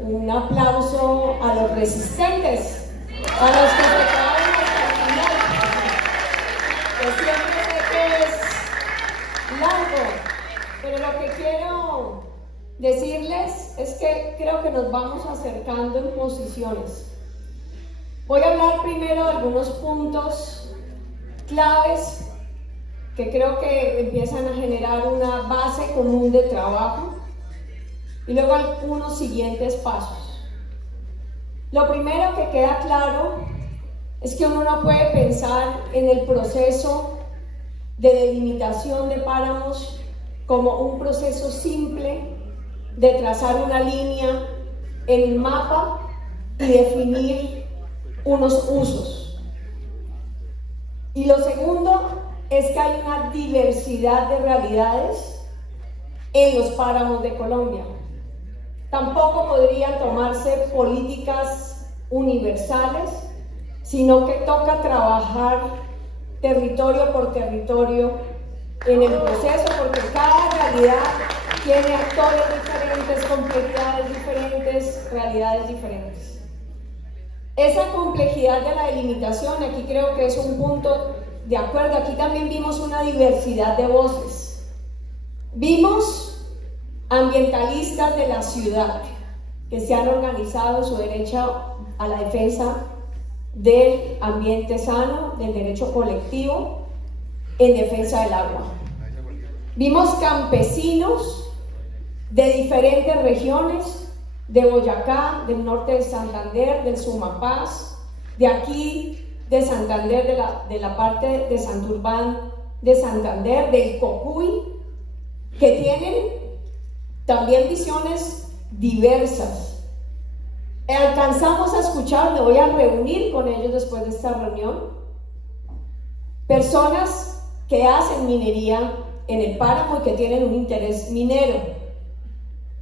un aplauso a los resistentes, a los que se quedaron hasta el final. Yo siempre sé que es largo, pero lo que quiero decirles es que creo que nos vamos acercando en posiciones. Voy a hablar primero de algunos puntos claves que creo que empiezan a generar una base común de trabajo y luego algunos siguientes pasos. Lo primero que queda claro es que uno no puede pensar en el proceso de delimitación de páramos como un proceso simple de trazar una línea en un mapa y definir unos usos. Y lo segundo es que hay una diversidad de realidades en los páramos de Colombia. Tampoco podrían tomarse políticas universales, sino que toca trabajar territorio por territorio en el proceso, porque cada realidad tiene actores diferentes, complejidades diferentes, realidades diferentes. Esa complejidad de la delimitación, aquí creo que es un punto de acuerdo. Aquí también vimos una diversidad de voces. Vimos ambientalistas de la ciudad que se han organizado en su derecho a la defensa del ambiente sano, del derecho colectivo en defensa del agua. Vimos campesinos de diferentes regiones, de Boyacá, del norte de Santander, del Sumapaz, de aquí de Santander, de la parte de Santurbán de Santander, del Cocuy, que tienen también visiones diversas. Alcanzamos a escuchar, me voy a reunir con ellos después de esta reunión, personas que hacen minería en el páramo y que tienen un interés minero,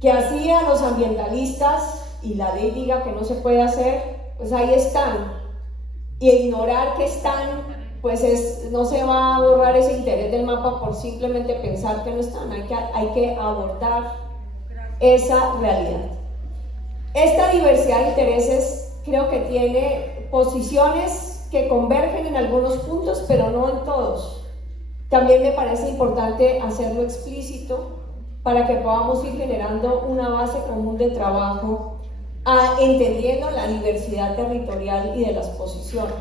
que así a los ambientalistas y la ley diga que no se puede hacer, pues ahí están. Y ignorar que están, pues no se va a borrar ese interés del mapa por simplemente pensar que no están. Hay que abordar esa realidad. Esta diversidad de intereses creo que tiene posiciones que convergen en algunos puntos, pero no en todos. También me parece importante hacerlo explícito para que podamos ir generando una base común de trabajo, entendiendo la diversidad territorial y de las posiciones.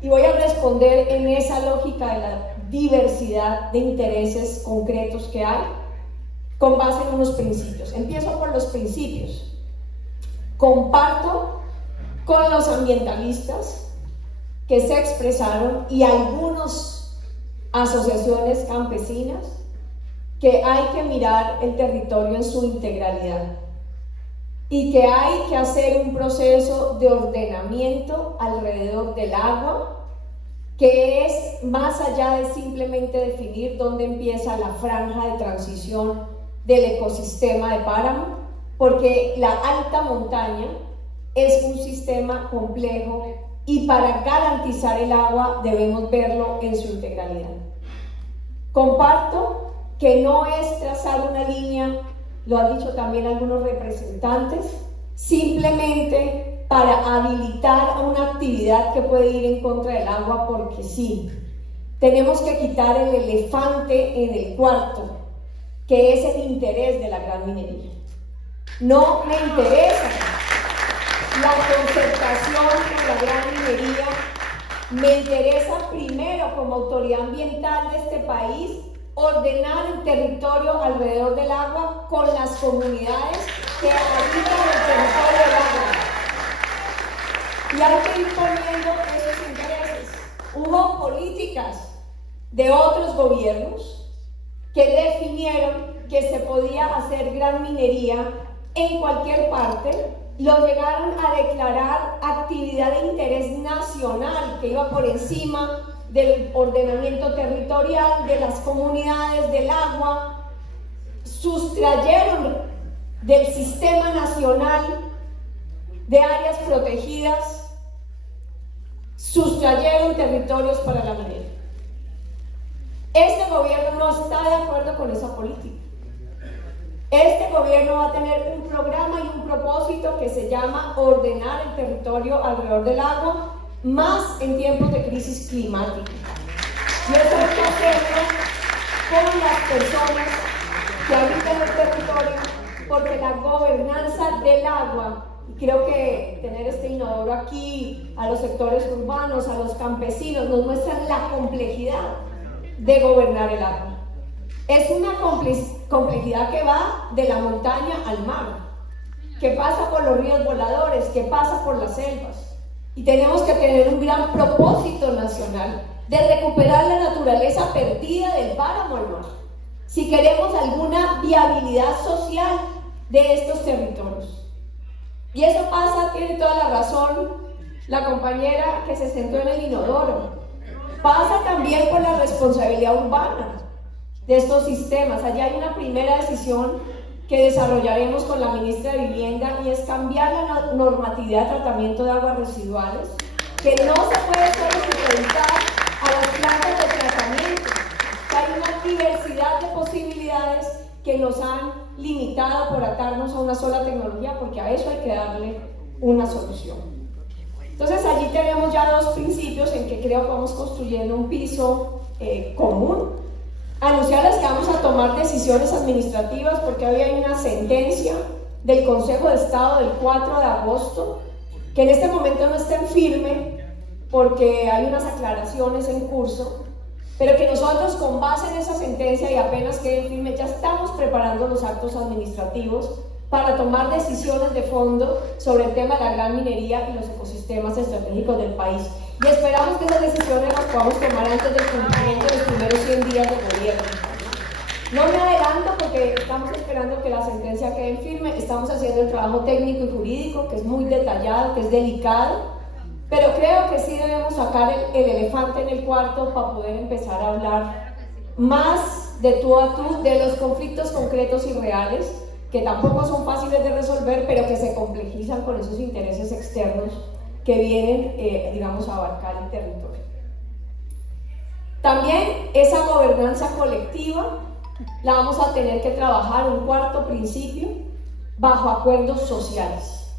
Y voy a responder en esa lógica de la diversidad de intereses concretos que hay, con base en unos principios. Empiezo por los principios. Comparto con los ambientalistas que se expresaron y algunas asociaciones campesinas que hay que mirar el territorio en su integralidad y que hay que hacer un proceso de ordenamiento alrededor del agua, que es más allá de simplemente definir dónde empieza la franja de transición del ecosistema de páramo, porque la alta montaña es un sistema complejo y para garantizar el agua debemos verlo en su integralidad. Comparto que no es trazar una línea, lo han dicho también algunos representantes, simplemente para habilitar a una actividad que puede ir en contra del agua porque sí. Tenemos que quitar el elefante en el cuarto, que es el interés de la gran minería. No me interesa la concertación con la gran minería, me interesa primero como autoridad ambiental de este país ordenar el territorio alrededor del agua con las comunidades que habitan el territorio del agua. Y hay que ir poniendo esos intereses. Hubo políticas de otros gobiernos que definieron que se podía hacer gran minería en cualquier parte, lo llegaron a declarar actividad de interés nacional que iba por encima del ordenamiento territorial, de las comunidades, del agua, sustrayeron del sistema nacional de áreas protegidas, sustrayeron territorios para la minería. Este gobierno no está de acuerdo con esa política. Este gobierno va a tener un programa y un propósito propósito que se llama ordenar el territorio alrededor del agua, más en tiempos de crisis climática. Y eso hay que hacerlo con las personas que habitan el territorio, porque la gobernanza del agua, y creo que tener este inodoro aquí, a los sectores urbanos, a los campesinos, nos muestran la complejidad de gobernar el agua. Es una complejidad que va de la montaña al mar, que pasa por los ríos voladores, que pasa por las selvas. Y tenemos que tener un gran propósito nacional de recuperar la naturaleza perdida del páramo al mar, si queremos alguna viabilidad social de estos territorios. Y eso pasa, tiene toda la razón la compañera que se sentó en el inodoro, pasa también por la responsabilidad urbana de estos sistemas. Allá hay una primera decisión que desarrollaremos con la ministra de Vivienda, y es cambiar la normatividad de tratamiento de aguas residuales, que no se puede solo supeditar a las plantas de tratamiento, que hay una diversidad de posibilidades que nos han limitado por atarnos a una sola tecnología, porque a eso hay que darle una solución. Entonces allí tenemos ya dos principios en que creo que vamos construyendo un piso común. Anunciarles que vamos a tomar decisiones administrativas, porque hoy hay una sentencia del Consejo de Estado del 4 de agosto, que en este momento no está en firme porque hay unas aclaraciones en curso, pero que nosotros, con base en esa sentencia y apenas quede en firme, ya estamos preparando los actos administrativos para tomar decisiones de fondo sobre el tema de la gran minería y los ecosistemas estratégicos del país. Y esperamos que esas decisiones las podamos tomar antes del cumplimiento de los primeros 100 días de gobierno. No me adelanto porque estamos esperando que la sentencia quede en firme, estamos haciendo el trabajo técnico y jurídico, que es muy detallado, que es delicado, pero creo que sí debemos sacar el elefante en el cuarto para poder empezar a hablar más de tú a tú de los conflictos concretos y reales, que tampoco son fáciles de resolver, pero que se complejizan con esos intereses externos que vienen, digamos, a abarcar el territorio. También esa gobernanza colectiva la vamos a tener que trabajar, un cuarto principio, bajo acuerdos sociales.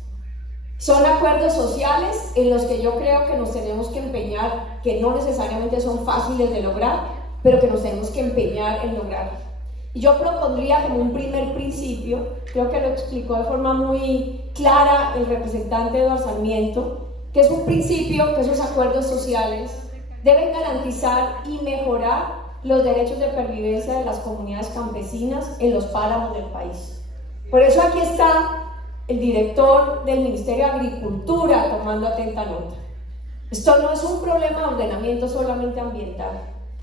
Son acuerdos sociales en los que yo creo que nos tenemos que empeñar, que no necesariamente son fáciles de lograr, pero que nos tenemos que empeñar en lograr. Y yo propondría como un primer principio, creo que lo explicó de forma muy clara el representante Eduardo Sarmiento, que es un principio que esos acuerdos sociales deben garantizar y mejorar los derechos de pervivencia de las comunidades campesinas en los páramos del país. Por eso aquí está el director del Ministerio de Agricultura tomando atenta nota. Esto no es un problema de ordenamiento solamente ambiental.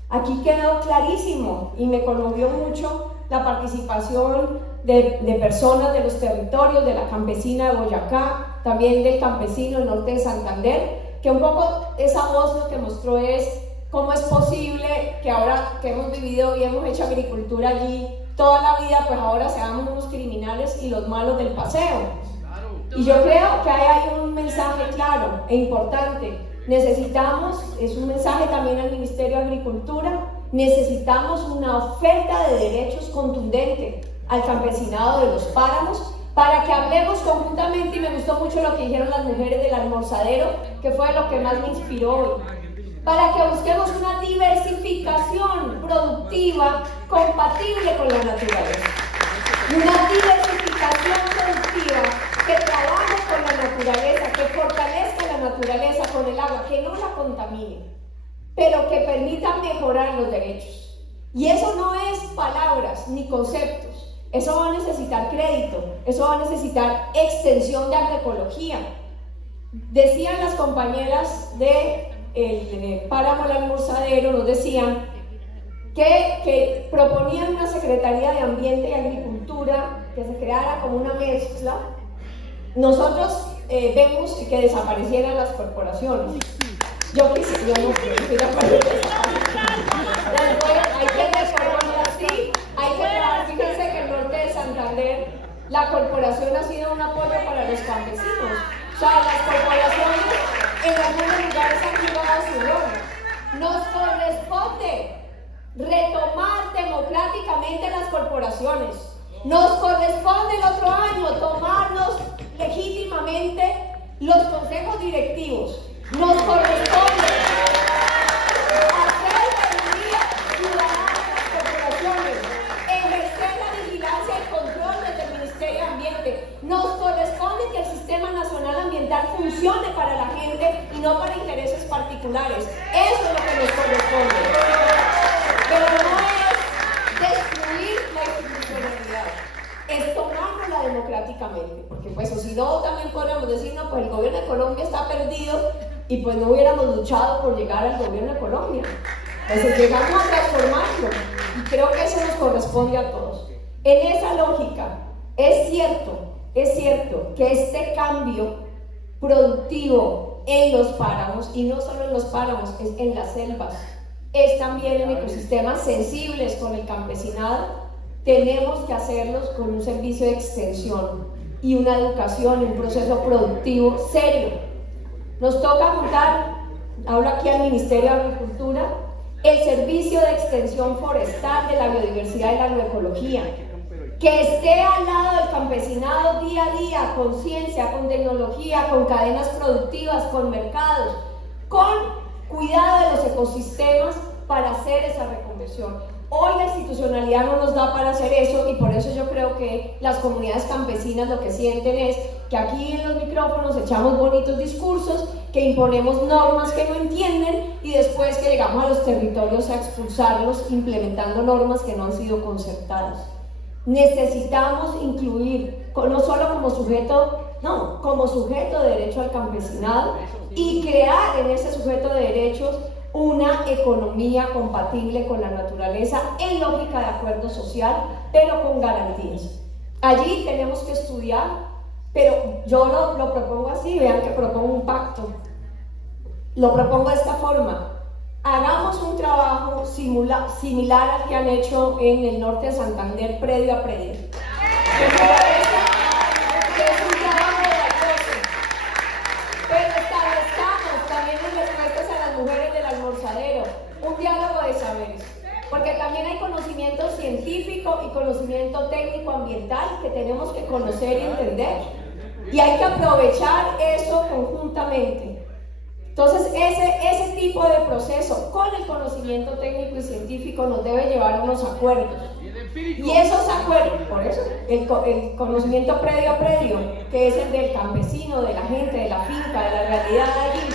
Aquí quedó clarísimo y me conmovió mucho la participación de personas de los territorios, de la campesina de Boyacá, también del campesino del norte de Santander, que un poco esa voz lo que mostró es cómo es posible que ahora que hemos vivido y hemos hecho agricultura allí toda la vida, pues ahora seamos unos criminales y los malos del paseo. Y yo creo que hay un mensaje claro e importante. Necesitamos, es un mensaje también al Ministerio de Agricultura, necesitamos una oferta de derechos contundente al campesinado de los páramos, para que hablemos conjuntamente, y me gustó mucho lo que dijeron las mujeres del almorzadero, que fue lo que más me inspiró hoy, para que busquemos una diversificación productiva compatible con la naturaleza, una diversificación productiva que trabaje con la naturaleza, que fortalezca la naturaleza con el agua, que no la contamine, pero que permita mejorar los derechos. Y eso no es palabras ni conceptos, eso va a necesitar crédito, eso va a necesitar extensión de agroecología. Decían las compañeras del páramo El Almorzadero, nos decían que proponían una Secretaría de Ambiente y Agricultura que se creara como una mezcla. Nosotros vemos que desaparecieran las corporaciones. Yo no estoy de acuerdo con eso. Hay que reformarlo así, hay que trabajar. Fíjense que en el norte de Santander la corporación ha sido un apoyo para los campesinos. O sea, las corporaciones en algunos lugares han jugado su rol. Nos corresponde retomar democráticamente las corporaciones. Nos corresponde el otro año tomarnos legítimamente los consejos directivos, nos corresponde hacer pedir ciudadanos a las corporaciones, ejercer la vigilancia y control desde el Ministerio de Ambiente. Nos corresponde que el Sistema Nacional Ambiental funcione para la gente y no para intereses particulares. Eso es lo que nos corresponde. Pero no es destruir la institucionalidad, es tomarla democráticamente, porque pues o si no también podríamos decir, no, pues el gobierno de Colombia está perdido y pues no hubiéramos luchado por llegar al gobierno de Colombia. Entonces llegamos a transformarlo y creo que eso nos corresponde a todos. En esa lógica, es cierto que este cambio productivo en los páramos, y no solo en los páramos, es en las selvas, es también en ecosistemas sensibles con el campesinado, tenemos que hacerlos con un servicio de extensión y una educación, un proceso productivo serio. Nos toca montar, hablo aquí al Ministerio de Agricultura, el servicio de extensión forestal de la biodiversidad y la agroecología, que esté al lado del campesinado día a día, con ciencia, con tecnología, con cadenas productivas, con mercados, con cuidado de los ecosistemas para hacer esa reconversión. Hoy la institucionalidad no nos da para hacer eso y por eso yo creo que las comunidades campesinas lo que sienten es que aquí en los micrófonos echamos bonitos discursos, que imponemos normas que no entienden y después que llegamos a los territorios a expulsarlos implementando normas que no han sido concertadas. Necesitamos incluir, no solo como sujeto, como sujeto de derecho al campesinado y crear en ese sujeto de derechos una economía compatible con la naturaleza en lógica de acuerdo social, pero con garantías. Allí tenemos que estudiar, pero yo lo propongo así, vean que propongo un pacto. Lo propongo de esta forma. Hagamos un trabajo similar al que han hecho en el norte de Santander, predio a predio. Que es un trabajo valioso. Pero establezcamos también en respuestas a las mujeres del almorzadero un diálogo de saberes. Porque también hay conocimiento científico y conocimiento técnico ambiental que tenemos que conocer y entender. Y hay que aprovechar eso conjuntamente. Entonces, ese tipo de proceso con el conocimiento técnico y científico nos debe llevar a unos acuerdos. Y esos acuerdos, por eso, el conocimiento predio a predio, que es el del campesino, de la gente, de la finca, de la realidad de allí.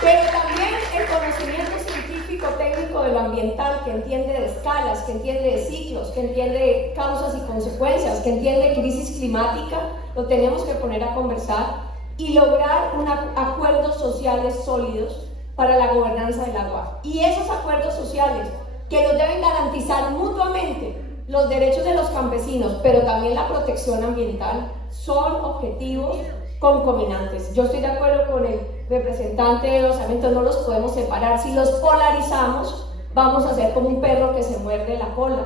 Pero también el conocimiento científico técnico de lo ambiental, que entiende de escalas, que entiende de ciclos, que entiende de causas y consecuencias, que entiende de crisis climática, lo tenemos que poner a conversar y lograr acuerdos sociales sólidos para la gobernanza del agua. Y esos acuerdos sociales que nos deben garantizar mutuamente los derechos de los campesinos, pero también la protección ambiental, son objetivos concomitantes. Yo estoy de acuerdo con el representante de los alimentos, no los podemos separar. Si los polarizamos, vamos a ser como un perro que se muerde la cola,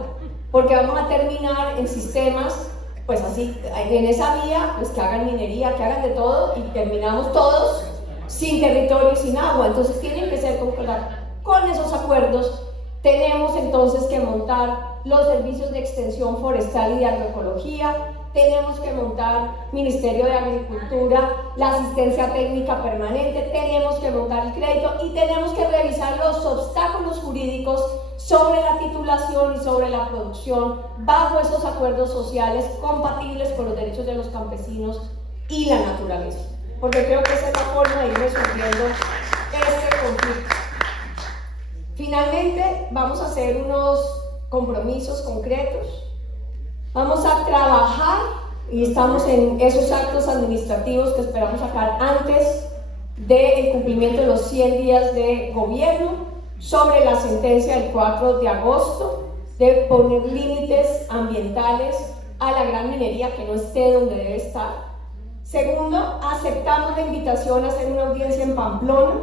porque vamos a terminar en sistemas pues así, en esa vía, pues que hagan minería, que hagan de todo y terminamos todos sin territorio y sin agua. Entonces tienen que ser concordados. Con esos acuerdos tenemos entonces que montar los servicios de extensión forestal y de agroecología, tenemos que montar Ministerio de Agricultura, la asistencia técnica permanente, tenemos que montar el crédito y tenemos que revisar los obstáculos jurídicos sobre la titulación y sobre la producción bajo esos acuerdos sociales compatibles con los derechos de los campesinos y la naturaleza. Porque creo que esa es la forma de ir resolviendo este conflicto. Finalmente, vamos a hacer unos compromisos concretos. Vamos a trabajar y estamos en esos actos administrativos que esperamos sacar antes del cumplimiento de los 100 días de gobierno sobre la sentencia del 4 de agosto de poner límites ambientales a la gran minería que no esté donde debe estar. Segundo, aceptamos la invitación a hacer una audiencia en Pamplona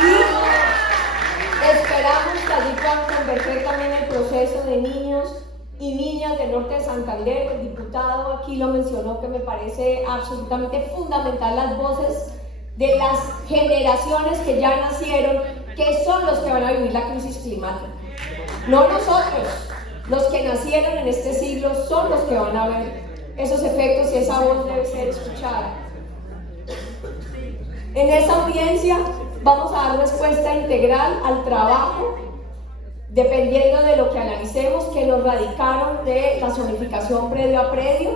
y esperamos que allí puedan converger también el proceso de niños y niñas del norte de Santander. El diputado aquí lo mencionó, que me parece absolutamente fundamental, las voces de las generaciones que ya nacieron, que son los que van a vivir la crisis climática. No nosotros, los que nacieron en este siglo son los que van a ver esos efectos y esa voz debe ser escuchada. En esa audiencia vamos a dar respuesta integral al trabajo, dependiendo de lo que analicemos, que nos radicaron de la zonificación predio a predio,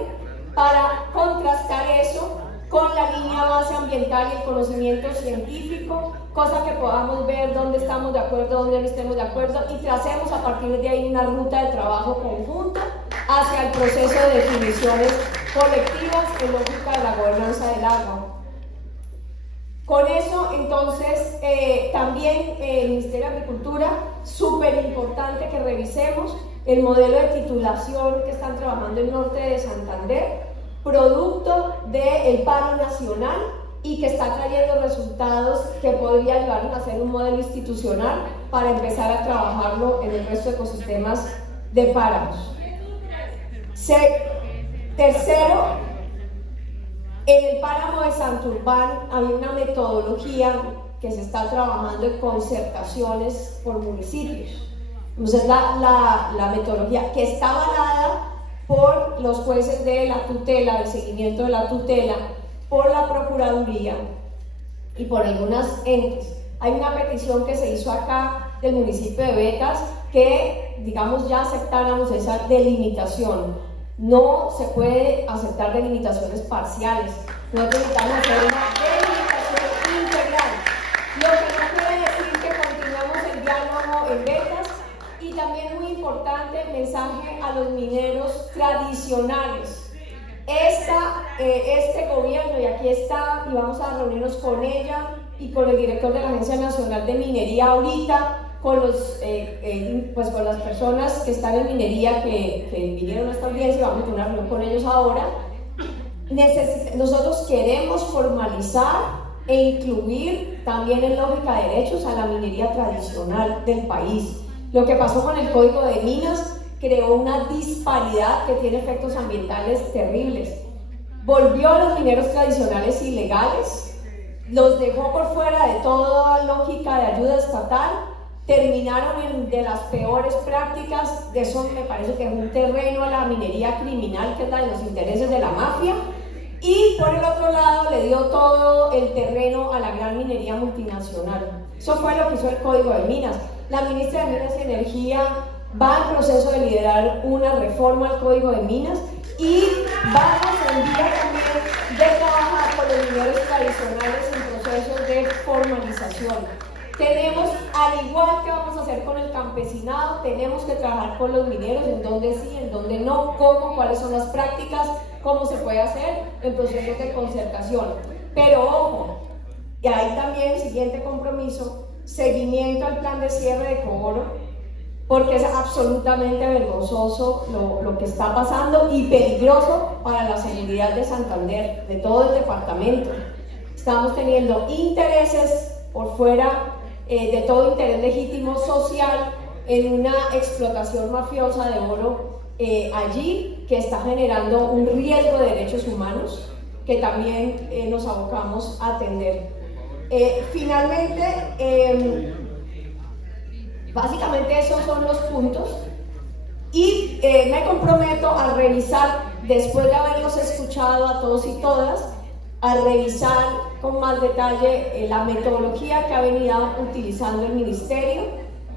para contrastar eso con la línea base ambiental y el conocimiento científico, cosa que podamos ver dónde estamos de acuerdo, dónde no estemos de acuerdo, y tracemos a partir de ahí una ruta de trabajo conjunta hacia el proceso de definiciones colectivas en lógica de la gobernanza del agua. Con eso, entonces, también el Ministerio de Agricultura, súper importante que revisemos el modelo de titulación que están trabajando en norte de Santander, producto del paro nacional y que está trayendo resultados que podría ayudarnos a hacer un modelo institucional para empezar a trabajarlo en el resto de ecosistemas de páramos. Tercero, en el páramo de Santurbán hay una metodología que se está trabajando en concertaciones por municipios. Entonces la metodología que está avalada por los jueces de la tutela, del seguimiento de la tutela, por la Procuraduría y por algunas entes. Hay una petición que se hizo acá del municipio de Betas que, digamos, ya aceptáramos esa delimitación. No se puede aceptar delimitaciones parciales. Nosotros necesitamos hacer una delimitación integral. Lo que no quiere decir que continuemos el diálogo en Betas. Y también muy importante, mensaje a los mineros tradicionales. Este gobierno, y aquí está, y vamos a reunirnos con ella y con el director de la Agencia Nacional de Minería ahorita, con las personas que están en minería que vinieron a esta audiencia, vamos a tener una reunión con ellos ahora. Nosotros queremos formalizar e incluir también en lógica de derechos a la minería tradicional del país. Lo que pasó con el Código de Minas creó una disparidad que tiene efectos ambientales terribles. Volvió a los mineros tradicionales ilegales, los dejó por fuera de toda lógica de ayuda estatal, terminaron de las peores prácticas. De eso me parece que es un terreno a la minería criminal, que es la de los intereses de la mafia, y por el otro lado le dio todo el terreno a la gran minería multinacional. Eso fue lo que hizo el Código de Minas. La ministra de Minas y Energía va en proceso de liderar una reforma al Código de Minas y vamos en día también de trabajar con los mineros tradicionales en procesos de formalización. Tenemos, al igual que vamos a hacer con el campesinado, tenemos que trabajar con los mineros en dónde sí, en dónde no, cómo, cuáles son las prácticas, cómo se puede hacer en procesos de concertación. Pero ojo, y ahí también el siguiente compromiso, seguimiento al plan de cierre de Cogoro, porque es absolutamente vergonzoso lo que está pasando y peligroso para la seguridad de Santander, de todo el departamento. Estamos teniendo intereses por fuera de todo interés legítimo social en una explotación mafiosa de oro allí, que está generando un riesgo de derechos humanos que también nos abocamos a atender. Finalmente, básicamente esos son los puntos y me comprometo a revisar, después de haberlos escuchado a todos y todas, a revisar con más detalle la metodología que ha venido utilizando el Ministerio,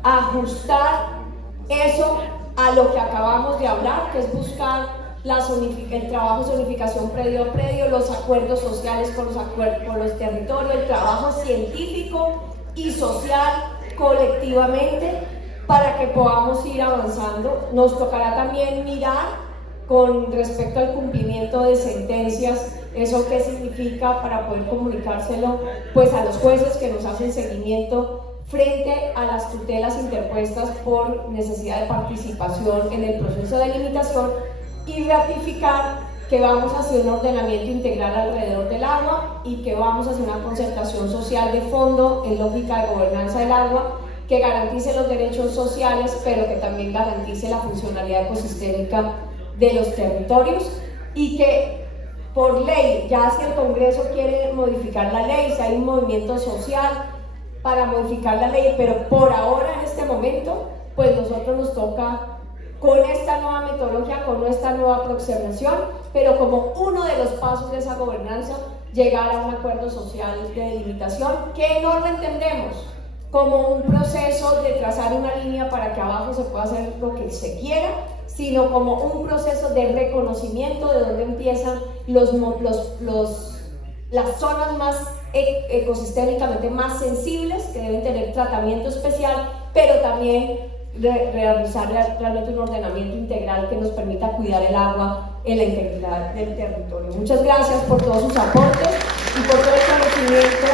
a ajustar eso a lo que acabamos de hablar, que es buscar el trabajo de zonificación predio a predio, los acuerdos sociales con los territorios, el trabajo científico y social colectivamente para que podamos ir avanzando. Nos tocará también mirar con respecto al cumplimiento de sentencias, eso qué significa para poder comunicárselo pues a los jueces que nos hacen seguimiento frente a las tutelas interpuestas por necesidad de participación en el proceso de limitación, y ratificar que vamos hacia un ordenamiento integral alrededor del agua y que vamos hacia una concertación social de fondo en lógica de gobernanza del agua que garantice los derechos sociales, pero que también garantice la funcionalidad ecosistémica de los territorios, y que por ley, ya si el Congreso quiere modificar la ley, si hay un movimiento social para modificar la ley, pero por ahora en este momento pues nosotros nos toca con esta nueva metodología, con esta nueva aproximación, pero como uno de los pasos de esa gobernanza, llegar a un acuerdo social de delimitación que no lo entendemos como un proceso de trazar una línea para que abajo se pueda hacer lo que se quiera, sino como un proceso de reconocimiento de dónde empiezan las zonas más ecosistémicamente más sensibles que deben tener tratamiento especial, pero también realizar realmente un ordenamiento integral que nos permita cuidar el agua en la integridad del territorio. Muchas gracias por todos sus aportes y por todo el conocimiento